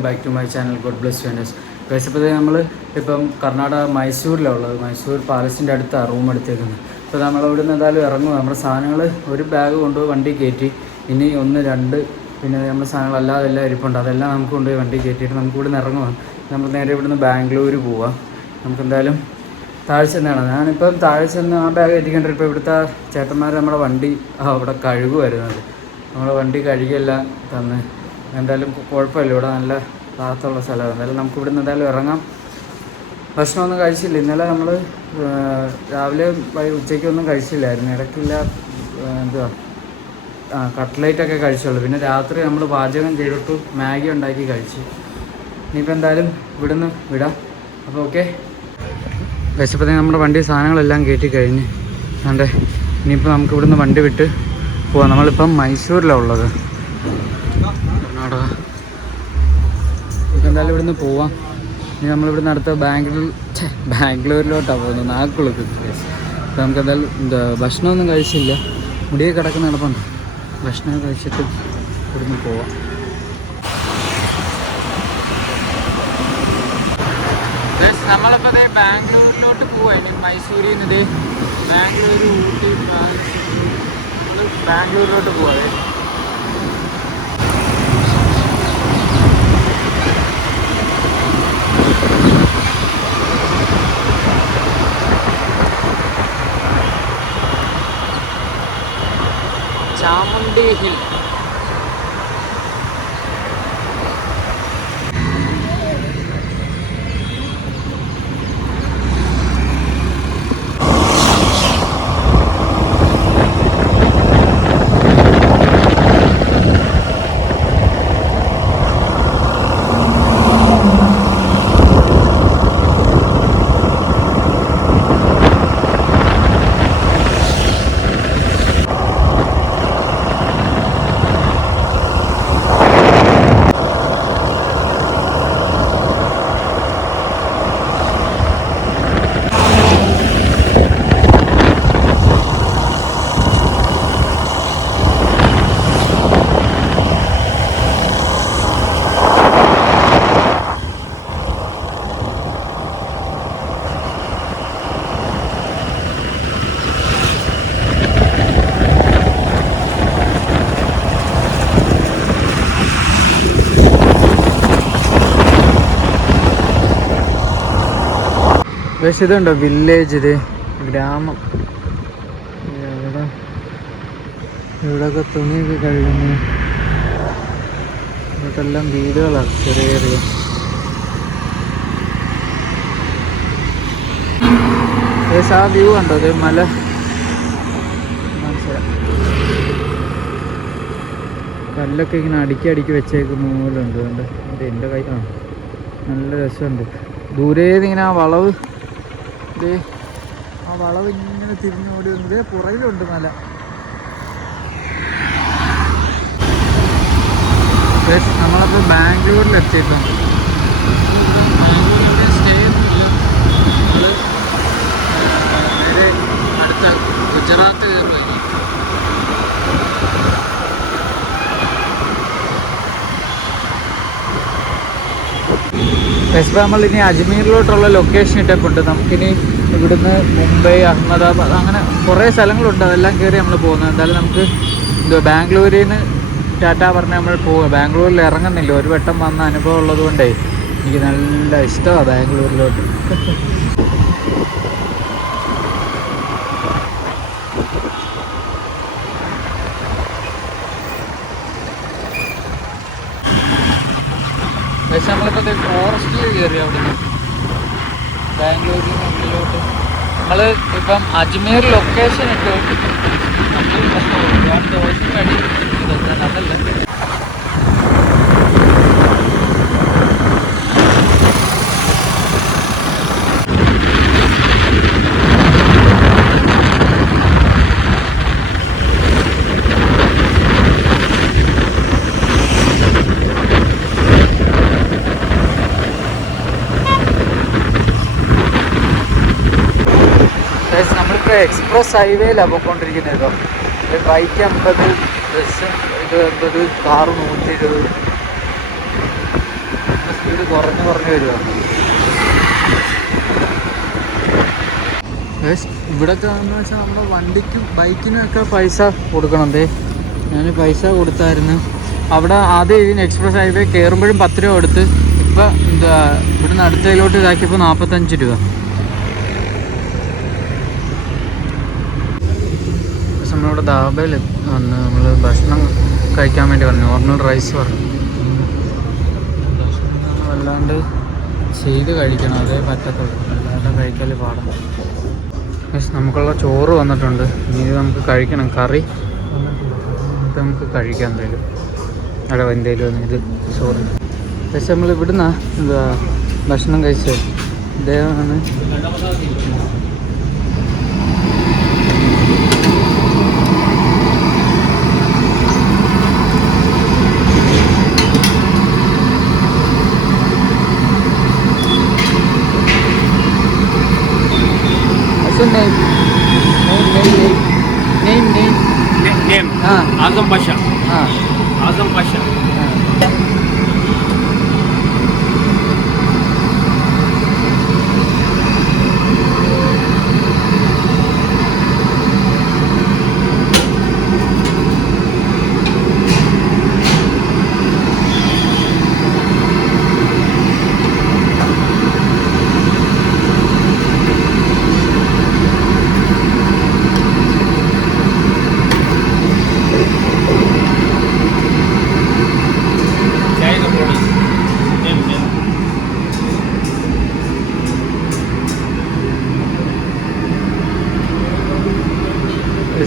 Welcome back to my channel God bless Venus. ഇപ്പോൾ നമ്മൾ ഇപ്പം കർണാടക മൈസൂരിലാണ് ഉള്ളത്. മൈസൂർ പാലസിൻ്റെ അടുത്താണ് റൂം എടുത്തേക്കുന്നത്. ഇപ്പോൾ നമ്മളിവിടെ നിന്ന് എന്തായാലും ഇറങ്ങും. നമ്മുടെ സാധനങ്ങൾ ഒരു ബാഗ് കൊണ്ടുപോയി വണ്ടി കയറ്റി, ഇനി 1, 2 പിന്നെ നമ്മുടെ സാധനങ്ങളല്ലാതെ എല്ലാം ഇരിപ്പുണ്ട്. അതെല്ലാം നമുക്ക് കൊണ്ടുപോയി വണ്ടി കയറ്റിയിട്ട് നമുക്ക് ഇവിടെ നിന്ന് ഇറങ്ങുക. നമ്മൾ നേരെ ഇവിടുന്ന് ബാംഗ്ലൂർ പോവാം. നമുക്കെന്തായാലും താഴെ ചെന്നാണ്. ഞാനിപ്പം താഴെ ചെന്ന് ആ ബാഗ് എത്തിക്കേണ്ടത്. ഇപ്പോൾ ഇവിടുത്തെ ചേട്ടന്മാർ നമ്മുടെ വണ്ടി അവിടെ കഴുകുമായിരുന്നത്. നമ്മുടെ വണ്ടി കഴുകിയെല്ലാം തന്ന് എന്തായാലും കുഴപ്പമില്ല. ഇവിടെ നല്ല താത്തുള്ള സ്ഥലമാണ്. എന്തായാലും നമുക്ക് ഇവിടെ നിന്ന് എന്തായാലും ഇറങ്ങാം. ഭക്ഷണമൊന്നും കഴിച്ചില്ല. ഇന്നലെ നമ്മൾ രാവിലെ ഉച്ചയ്ക്കൊന്നും കഴിച്ചില്ലായിരുന്നു. ഇടയ്ക്കില്ല എന്തുവാ കട്ട്ലേറ്റൊക്കെ കഴിച്ചുള്ളൂ. പിന്നെ രാത്രി നമ്മൾ പാചകം ചെയ്തിട്ട് മാഗി ഉണ്ടാക്കി കഴിച്ചു. ഇനിയിപ്പോൾ എന്തായാലും ഇവിടെ നിന്ന് വിടാം. അപ്പോൾ ഓക്കെ, വിശപ്പത്തേ നമ്മുടെ വണ്ടി സാധനങ്ങളെല്ലാം കയറ്റി കഴിഞ്ഞ് അതെ. ഇനിയിപ്പോൾ നമുക്ക് ഇവിടുന്ന് വണ്ടി വിട്ട് പോവാം. നമ്മളിപ്പം മൈസൂരിലാണ് ഉള്ളത്, കർണാടക. നമുക്ക് എന്തായാലും ഇവിടുന്ന് പോവാം. ഇനി നമ്മളിവിടുന്ന് അടുത്ത ബാംഗ്ലൂരിലോട്ടാണ് പോകുന്നത്. നാഗക്കുളത്ത്. അപ്പോൾ നമുക്ക് എന്തായാലും ഭക്ഷണമൊന്നും കഴിച്ചില്ല. മുടിയൊക്കെ കിടക്കുന്ന നടപ്പുണ്ട്. ഭക്ഷണം കഴിച്ചിട്ട് ഇവിടുന്ന് പോവാം. നമ്മളിപ്പോൾ അതേ ബാംഗ്ലൂരിലോട്ട് പോവാം. ഇനി മൈസൂരിൽ നിന്ന് ഇതേ ബാംഗ്ലൂർ, ഊട്ടി, ബാംഗ്ലൂരിലോട്ട് പോവാതെ. ചാമുണ്ടി ഹിൽ. പക്ഷേ ഇതുണ്ടോ വില്ലേജ്, ഇത് ഗ്രാമം. ഇവിടെയൊക്കെ തുണിയൊക്കെ കഴുകുന്നു. ഇവിടെല്ലാം വീടുകളാണ് ചെറിയ ചെറിയ. ആ വ്യൂ കണ്ടോ? അത് മല കല്ലൊക്കെ ഇങ്ങനെ അടുക്കി വെച്ചേക്കുന്ന പോലെ ഉണ്ട്. അതുകൊണ്ട് എൻ്റെ കൈ നല്ല രസമുണ്ട്. ദൂരേന്ന് ഇങ്ങനെ ആ വളവ്, ആ വളവ് ഇങ്ങനെ തിരിഞ്ഞോടി വന്നത് പുറകിലുണ്ട് മല. നമ്മളപ്പോൾ ബാംഗ്ലൂരിൽ എത്തിയിട്ടുണ്ട്. ബാംഗ്ലൂരിൽ സ്റ്റേ ഒന്നുമില്ല. നമ്മൾ നേരെ അടുത്ത ഗുജറാത്ത് കയറി. ഇപ്പോൾ നമ്മളിനി അജ്മീറിലോട്ടുള്ള ലൊക്കേഷൻ ഇട്ടിട്ടുണ്ട്. നമുക്കിനി ഇവിടുന്ന് മുംബൈ, അഹമ്മദാബാദ് അങ്ങനെ കുറേ സ്ഥലങ്ങളുണ്ട്. അതെല്ലാം കയറി നമ്മൾ പോകുന്നത്. എന്തായാലും നമുക്ക് ബാംഗ്ലൂരിൽ നിന്ന് ടാറ്റ പറഞ്ഞ് നമ്മൾ പോവുക. ബാംഗ്ലൂരിൽ ഇറങ്ങുന്നില്ല. ഒരു വട്ടം വന്ന അനുഭവം ഉള്ളത് കൊണ്ടേ എനിക്ക് നല്ല ഇഷ്ടമാണ് ബാംഗ്ലൂരിലോട്ട്. പക്ഷെ നമ്മളിപ്പോൾ ഫോറസ്റ്റിൽ കയറി അവിടെ ബാംഗ്ലൂരിൽ നിന്ന് ഉള്ളിലോട്ട്. നമ്മൾ ഇപ്പം അജ്മീർ ലൊക്കേഷൻ ഇട്ട് ഒരുപാട് ദിവസം കഴിയുന്നുണ്ട്. അതല്ല നമ്മളിപ്പോൾ എക്സ്പ്രസ് ഹൈവേയിലാണ് പോയിക്കൊണ്ടിരിക്കുന്നത്. ബൈക്ക് 50, ബസ് ഇത് 80, കാറ് 120. കുറഞ്ഞ് വരുക. ഇവിടെയൊക്കെ എന്ന് വെച്ചാൽ നമ്മുടെ വണ്ടിക്കും ബൈക്കിനൊക്കെ പൈസ കൊടുക്കണം. ഞാൻ പൈസ കൊടുത്തായിരുന്നു അവിടെ. ആദ്യം ഇതിന് എക്സ്പ്രസ് ഹൈവേ കയറുമ്പോഴും 10 രൂപ കൊടുത്ത്, ഇപ്പം എന്താ ഇവിടുന്ന് അടുത്തതിലോട്ട് ഇതാക്കിയപ്പോൾ 45 രൂപ. പക്ഷെ നമ്മളിവിടെ ധാബയിൽ വന്ന് നമ്മൾ ഭക്ഷണം കഴിക്കാൻ വേണ്ടി പറഞ്ഞു. നോർമൽ റൈസ് പറഞ്ഞു. വല്ലാണ്ട് ചെയ്ത് കഴിക്കണം, അതേ പറ്റത്തുള്ളൂ, അല്ലാതെ കഴിക്കൽ പാടാണ്. നമുക്കുള്ള ചോറ് വന്നിട്ടുണ്ട്. ഇനി ഇത് നമുക്ക് കഴിക്കണം. കറി ഇത് നമുക്ക് കഴിക്കാം എന്തായാലും. അവിടെ എന്തേലും ഇത് ചോറ്. പക്ഷെ നമ്മൾ ഇവിടുന്ന് എന്താ ഭക്ഷണം കഴിച്ചത് ഇദ്ദേഹമാണ്. आजम पाशा. आजम पाशा.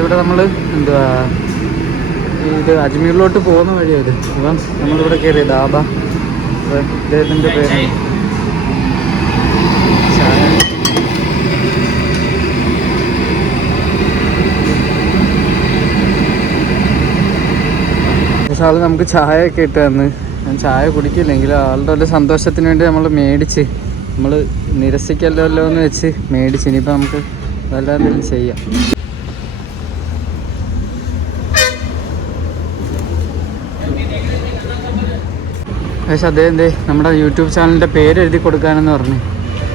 ഇവിടെ നമ്മൾ എന്താ ഇത് അജ്മീറിലോട്ട് പോകുന്ന വഴിയത്. അപ്പം നമ്മളിവിടെ കയറി ധാബ. ഇദ്ദേഹത്തിൻ്റെ പേരാണ്. പക്ഷെ ആൾ നമുക്ക് ചായയൊക്കെ ഇട്ട് തന്ന്. ഞാൻ ചായ കുടിക്കില്ലെങ്കിൽ ആളുടെ ഒരു സന്തോഷത്തിന് വേണ്ടി നമ്മൾ മേടിച്ച്, നമ്മൾ നിരസിക്കല്ലോ എന്ന് വെച്ച് മേടിച്ച്. ഇനിയിപ്പോൾ നമുക്ക് വല്ലാതെങ്കിലും ചെയ്യാം. പക്ഷേ അദ്ദേഹം നമ്മുടെ യൂട്യൂബ് ചാനലിൻ്റെ പേര് എഴുതി കൊടുക്കാനെന്ന് പറഞ്ഞ്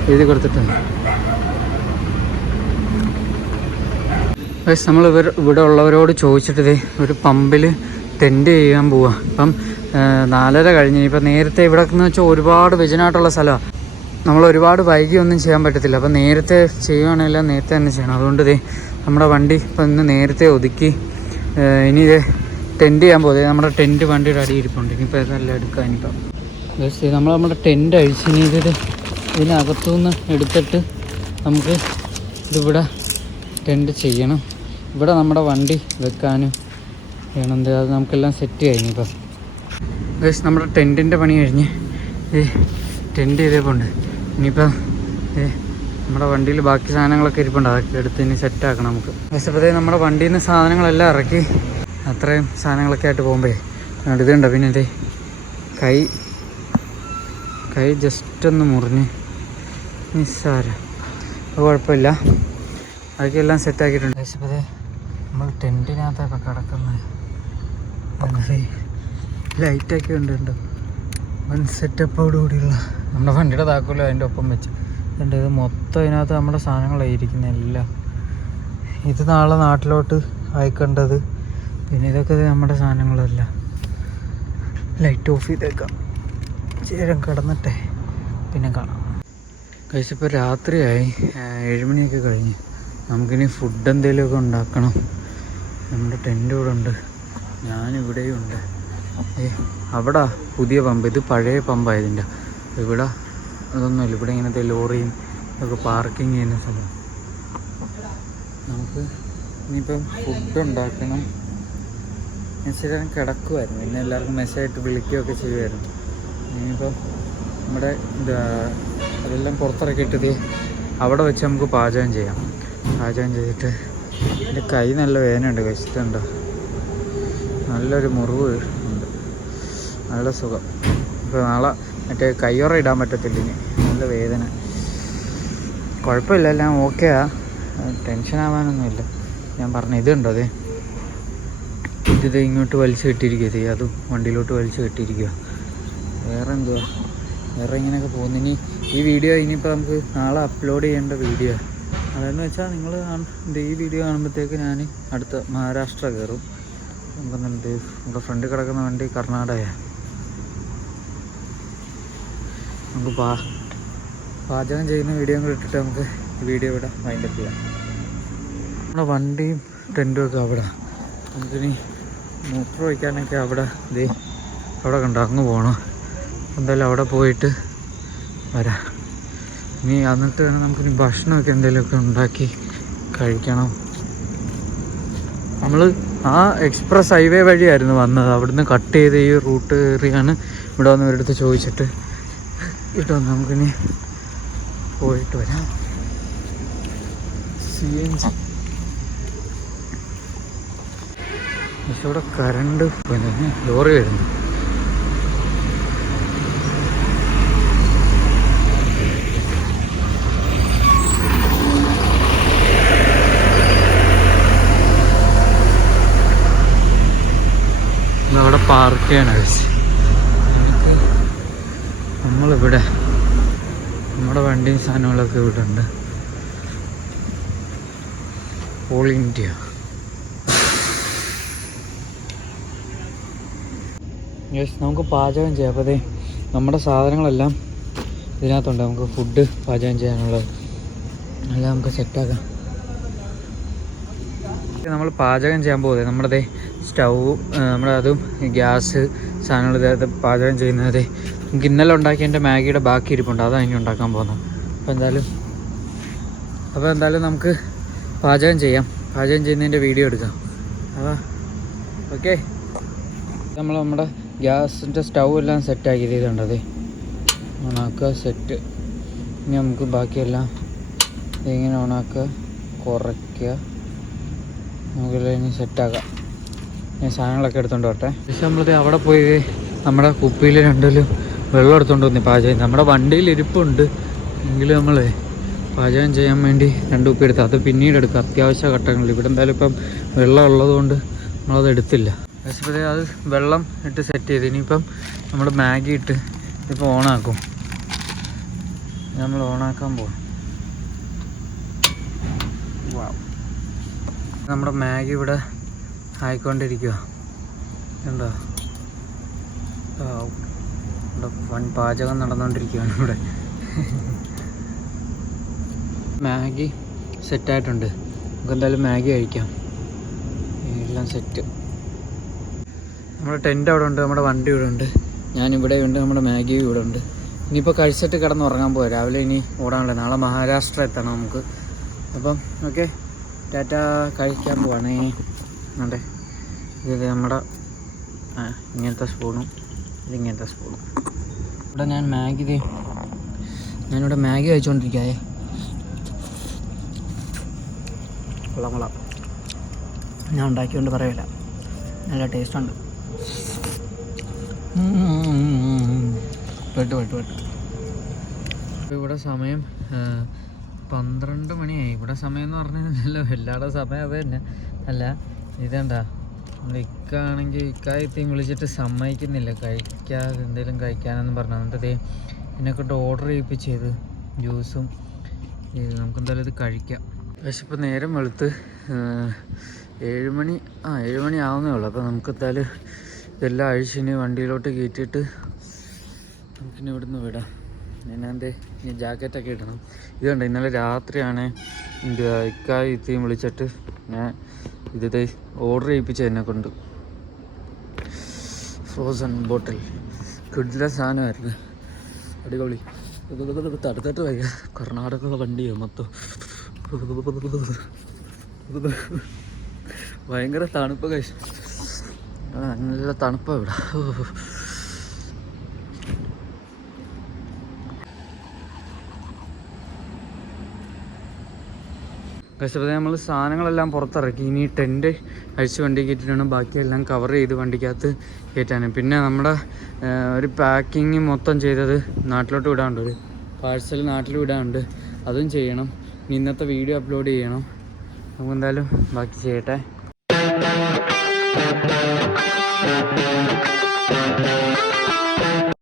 എഴുതി കൊടുത്തിട്ടുണ്ട്. പക്ഷേ നമ്മൾ ഇവിടെ ഉള്ളവരോട് ചോദിച്ചിട്ട് ഒരു പമ്പിൽ ടെൻറ്റ് ചെയ്യാൻ പോവാം. അപ്പം 4:30 കഴിഞ്ഞ്. ഇപ്പം നേരത്തെ ഇവിടെ എന്ന് വെച്ചാൽ ഒരുപാട് വിജനായിട്ടുള്ള സ്ഥലമാണ്. നമ്മൾ ഒരുപാട് വൈകിയൊന്നും ചെയ്യാൻ പറ്റത്തില്ല. അപ്പം നേരത്തെ ചെയ്യുവാണെങ്കിൽ നേരത്തെ തന്നെ ചെയ്യണം. അതുകൊണ്ട് നമ്മുടെ വണ്ടി ഇപ്പം ഇന്ന് നേരത്തെ ഒതുക്കി ഇനി ടെൻറ്റ് ചെയ്യാൻ പോകുന്നത്. നമ്മുടെ ടെൻറ്റ് വണ്ടിയുടെ അടി ഇരിപ്പുണ്ട്. ഇനിയിപ്പോൾ ഇതെല്ലാം എടുക്കാം. ഇനിയിപ്പം നമ്മുടെ ടെൻറ്റ് അഴിച്ച് ഇനി ഇതിനകത്തുനിന്ന് എടുത്തിട്ട് നമുക്ക് ഇതിവിടെ ടെൻറ്റ് ചെയ്യണം. ഇവിടെ നമ്മുടെ വണ്ടി വെക്കാനും വേണം. അത് നമുക്കെല്ലാം സെറ്റ് കഴിഞ്ഞിപ്പം. നമ്മുടെ ടെൻറ്റിൻ്റെ പണി കഴിഞ്ഞ് ടെൻറ്റ് ചെയ്തേപ്പുണ്ട്. ഇനിയിപ്പം നമ്മുടെ വണ്ടിയിൽ ബാക്കി സാധനങ്ങളൊക്കെ ഇരിപ്പുണ്ട്. അതൊക്കെ എടുത്ത് ഇനി സെറ്റാക്കണം നമുക്ക്. പക്ഷേ നമ്മുടെ വണ്ടിയിൽ നിന്ന് സാധനങ്ങളെല്ലാം ഇറക്കി അത്രയും സാധനങ്ങളൊക്കെ ആയിട്ട് പോകുമ്പോഴേ ഇതുണ്ടോ. പിന്നെ കൈ ജസ്റ്റ് ഒന്ന് മുറിഞ്ഞ് നിസ്സാരം, അത് കുഴപ്പമില്ല. അതൊക്കെ എല്ലാം സെറ്റാക്കിയിട്ടുണ്ട്. പക്ഷേ നമ്മൾ ടെൻറ്റിനകത്തൊക്കെ കിടക്കുന്നത് ലൈറ്റൊക്കെ ഉണ്ട്. വൺ സെറ്റപ്പോടുകൂടിയുള്ള നമ്മുടെ വണ്ടിയുടെ താക്കോലും അതിൻ്റെ ഒപ്പം വെച്ച് ഉണ്ട്. ഇത് മൊത്തം ഇതിനകത്ത് നമ്മുടെ സാധനങ്ങളായിരിക്കുന്നത് എല്ലാം. ഇത് നാളെ നാട്ടിലോട്ട് അയക്കേണ്ടത്. പിന്നെ ഇതൊക്കെ നമ്മുടെ സാധനങ്ങളല്ല. ലൈറ്റ് ഓഫ് ചെയ്തേക്കാം. ചേരം കിടന്നിട്ടെ പിന്നെ കാണാം. കഴിച്ചപ്പോൾ രാത്രിയായി, 7 മണിയൊക്കെ കഴിഞ്ഞ്. നമുക്കിനി ഫുഡ് എന്തെങ്കിലുമൊക്കെ ഉണ്ടാക്കണം. നമ്മുടെ ടെൻ്റ് ഇവിടെ ഉണ്ട്, ഞാനിവിടെയും ഉണ്ട്. അവിടെ പുതിയ പമ്പ്, ഇത് പഴയ പമ്പായതിൻ്റെ. ഇവിടെ അതൊന്നുമില്ല. ഇവിടെ ഇങ്ങനത്തെ ലോറിയും ഒക്കെ പാർക്കിങ് ചെയ്യുന്ന സ്ഥലം. നമുക്ക് ഇനിയിപ്പം ഫുഡ് ഉണ്ടാക്കണം. മെസ്സേജ് കിടക്കുമായിരുന്നു. പിന്നെ എല്ലാവർക്കും മെസ്സേജായിട്ട് വിളിക്കുകയൊക്കെ ചെയ്യുമായിരുന്നു. ഇനിയിപ്പം നമ്മുടെ അതെല്ലാം പുറത്തിറക്കിയിട്ടത് അവിടെ വെച്ച് നമുക്ക് പാചകം ചെയ്യാം. പാചകം ചെയ്തിട്ട് എൻ്റെ കൈ നല്ല വേദനയുണ്ട്. കഴിച്ചിട്ടുണ്ടോ? നല്ലൊരു മുറിവ് ഉണ്ട്, നല്ല സുഖം. ഇപ്പോൾ നാളെ മറ്റേ കയ്യൊറ ഇടാൻ പറ്റത്തില്ല. ഇനി നല്ല വേദന. കുഴപ്പമില്ല, എല്ലാം ഓക്കെയാ. ടെൻഷനാവാനൊന്നുമില്ല. ഞാൻ പറഞ്ഞു ഇതുണ്ടോ ഇത് ഇങ്ങോട്ട് വലിച്ചു കെട്ടിയിരിക്കുക. അതും വണ്ടിയിലോട്ട് വലിച്ചു കെട്ടിയിരിക്കുക. വേറെ എന്തുവാ വേറെ ഇങ്ങനെയൊക്കെ പോകുന്നു. ഇനി ഈ വീഡിയോ ഇനിയിപ്പോൾ നമുക്ക് നാളെ അപ്ലോഡ് ചെയ്യേണ്ട വീഡിയോ. അതെന്ന് വെച്ചാൽ നിങ്ങൾ ഈ വീഡിയോ കാണുമ്പോഴത്തേക്ക് ഞാൻ അടുത്ത മഹാരാഷ്ട്ര കയറും. നോക്കുന്നുണ്ട് നമ്മുടെ ഫ്രണ്ട് കിടക്കുന്ന വണ്ടി കർണാടകയാണ്. നമുക്ക് പാചകം ചെയ്യുന്ന വീഡിയോ കൂടെ ഇട്ടിട്ട് നമുക്ക് ഈ വീഡിയോ ഇവിടെ വൈൻഡപ്പ് ചെയ്യാം. നമ്മുടെ വണ്ടിയും ടെൻറ്റും ഒക്കെ അവിടെ. നമുക്കിനി മൂത്രം ഒഴിക്കാനൊക്കെ അവിടെ അവിടെ കണ്ടോ അങ്ങ് പോകണം. എന്തായാലും അവിടെ പോയിട്ട് വരാം. ഇനി എന്നിട്ട് തന്നെ നമുക്കിനി ഭക്ഷണമൊക്കെ എന്തെങ്കിലുമൊക്കെ ഉണ്ടാക്കി കഴിക്കണം. നമ്മൾ ആ എക്സ്പ്രസ് ഹൈവേ വഴിയായിരുന്നു വന്നത്. അവിടുന്ന് കട്ട് ചെയ്ത് ഈ റൂട്ട് കയറിയാണ് ഇവിടെ വന്ന് ഒരിടത്ത് ചോദിച്ചിട്ട് ഇട്ടോ. നമുക്കിനി പോയിട്ട് വരാം. CNG പക്ഷെ ഇവിടെ കറണ്ട് ലോറി വരുന്നു. അവിടെ പാർക്ക് ചെയ്യാനാണ് വെച്ച് നമ്മളിവിടെ നമ്മുടെ വണ്ടിയും സാധനങ്ങളൊക്കെ ഇവിടെ ഉണ്ട്. All India. നമുക്ക് പാചകം ചെയ്യാം. അപ്പോൾ നമ്മുടെ സാധനങ്ങളെല്ലാം ഇതിനകത്തുണ്ട്. നമുക്ക് ഫുഡ് പാചകം ചെയ്യാനുള്ളത് എല്ലാം നമുക്ക് സെറ്റാക്കാം. നമ്മൾ പാചകം ചെയ്യാൻ പോകുന്നത് നമ്മുടെ സ്റ്റൗ, നമ്മുടെ അതും ഗ്യാസ് സാധനങ്ങൾ ഇതായത് പാചകം ചെയ്യുന്നത്. നമുക്ക് ഇന്നലെ ഉണ്ടാക്കിയ എൻ്റെ മാഗിയുടെ ബാക്കി ഇരിപ്പുണ്ട്. അതാണ് ഇനി ഉണ്ടാക്കാൻ പോകുന്നത്. അപ്പോൾ എന്തായാലും നമുക്ക് പാചകം ചെയ്യാം. പാചകം ചെയ്യുന്നതിൻ്റെ വീഡിയോ എടുക്കാം. അപ്പോൾ ഓക്കെ, നമ്മുടെ ഗ്യാസിൻ്റെ സ്റ്റൗ എല്ലാം സെറ്റാക്കി ചെയ്തിട്ടുണ്ടത്. ഓണാക്കുക, സെറ്റ്. ഇനി നമുക്ക് ബാക്കിയെല്ലാം ഇങ്ങനെ ഓണാക്കുക, കുറയ്ക്കുക. നമുക്കെല്ലാം ഇനി സെറ്റാക്കാം. ഞാൻ സാധനങ്ങളൊക്കെ എടുത്തോണ്ട് വരട്ടെ. പക്ഷെ നമ്മളത് അവിടെ പോയി നമ്മുടെ കുപ്പിയിൽ രണ്ടിലും വെള്ളം എടുത്തോണ്ട് വന്നു പാചകം. നമ്മുടെ വണ്ടിയിൽ ഇരിപ്പുണ്ട് എങ്കിലും നമ്മൾ പാചകം ചെയ്യാൻ വേണ്ടി 2 കുപ്പി എടുത്ത് അത് പിന്നീട് എടുക്കുക അത്യാവശ്യ ഘട്ടങ്ങളിൽ. ഇവിടെ എന്തായാലും ഇപ്പം വെള്ളം ഉള്ളതുകൊണ്ട് നമ്മളത് എടുത്തില്ല. പക്ഷേ അത് വെള്ളം ഇട്ട് സെറ്റ് ചെയ്ത് ഇനിയിപ്പം നമ്മൾ മാഗി ഇട്ട് ഇപ്പോൾ ഓണാക്കും. നമ്മൾ ഓണാക്കാൻ പോകും. നമ്മുടെ മാഗി ഇവിടെ ആയിക്കൊണ്ടിരിക്കുക. എന്താ ഇവിടെ വൻ പാചകം നടന്നുകൊണ്ടിരിക്കുകയാണ് ഇവിടെ. മാഗി സെറ്റായിട്ടുണ്ട്. നമുക്ക് എന്തായാലും മാഗി കഴിക്കാം. എല്ലാം സെറ്റ്. നമ്മുടെ ടെൻ്റ് അവിടെ ഉണ്ട്, നമ്മുടെ വണ്ടി ഇവിടെ ഉണ്ട്, ഞാനിവിടെ ഉണ്ട്, നമ്മുടെ മാഗി ഇവിടെ ഉണ്ട്. ഇനിയിപ്പോൾ കഴിച്ചിട്ട് കിടന്ന് ഉറങ്ങാൻ പോകാം. രാവിലെ ഇനി ഓടാനുള്ള നാളെ മഹാരാഷ്ട്ര എത്തണം നമുക്ക്. അപ്പം ഓക്കെ, ടാറ്റ. കഴിക്കാൻ പോവാണേ. അതെ, ഇത് നമ്മുടെ ഇങ്ങനത്തെ സ്പൂണും ഇതിങ്ങനത്തെ സ്പൂണും. ഇവിടെ ഞാനിവിടെ മാഗി കഴിച്ചുകൊണ്ടിരിക്കാതെ. കൊള്ളാം. ഞാൻ ഉണ്ടാക്കിക്കൊണ്ട് പറയില്ല, നല്ല ടേസ്റ്റുണ്ട്. വെട്ട്. ഇവിടെ സമയം 12 മണിയായി. ഇവിടെ സമയം എന്ന് പറഞ്ഞാൽ എല്ലാവരുടെ സമയം അത് തന്നെ അല്ല. ഇതെന്താ നമ്മൾ ഇക്കാണെങ്കിൽ ഇക്കായത്തെയും വിളിച്ചിട്ട് സമ്മതിക്കുന്നില്ല കഴിക്കാതെ എന്തെങ്കിലും കഴിക്കാനെന്ന് പറഞ്ഞു. എന്നിട്ട് എന്നെക്കൊണ്ട് ഓർഡർ ചെയ്യിപ്പിച്ചത് ജ്യൂസും ഇത്. നമുക്കെന്തായാലും ഇത് കഴിക്കാം. പക്ഷെ ഇപ്പോൾ നേരം വെളുത്ത് 7 മണി ആവുന്നേ ഉള്ളൂ. അപ്പോൾ നമുക്കെന്തായാലും ഇതെല്ലാം അഴിച്ചിന് വണ്ടിയിലോട്ട് കയറ്റിയിട്ട് നമുക്കിനി ഇവിടുന്ന് വിടാം. ഇനി ജാക്കറ്റൊക്കെ ഇടണം. ഇതുണ്ട്, ഇന്നലെ രാത്രിയാണ് ഇക്കായത്തെയും വിളിച്ചിട്ട് ഞാൻ ഇത് ഓർഡർ ചെയ്യിപ്പിച്ചത് എന്നെക്കൊണ്ട്. ഫ്രോസൺ ബോട്ടിൽ കിടിലൻ സാധനമായിരുന്നു, അടിപൊളി. തടുത്തിട്ട് വയ്യ, കർണാടക വണ്ടിയാണ് മൊത്തം. ഭയങ്കര തണുപ്പ് കഴിച്ചു, നല്ല തണുപ്പാണ് ഇവിടെ. പക്ഷേ നമ്മൾ സാധനങ്ങളെല്ലാം പുറത്തിറക്കി. ഇനി ടെൻറ്റ് അഴിച്ച് വണ്ടി കയറ്റിയിട്ടാണ് ബാക്കിയെല്ലാം കവർ ചെയ്ത് വണ്ടിക്കകത്ത് കയറ്റാൻ. പിന്നെ നമ്മുടെ ഒരു പാക്കിങ് മൊത്തം ചെയ്തത് നാട്ടിലോട്ട് വിടാനുണ്ട്, ഒരു പാഴ്സൽ നാട്ടിൽ വിടാനുണ്ട്, അതും ചെയ്യണം. ഇന്നത്തെ വീഡിയോ അപ്ലോഡ് ചെയ്യണം. നമുക്ക് എന്തായാലും ബാക്കി ചെയ്യട്ടെ.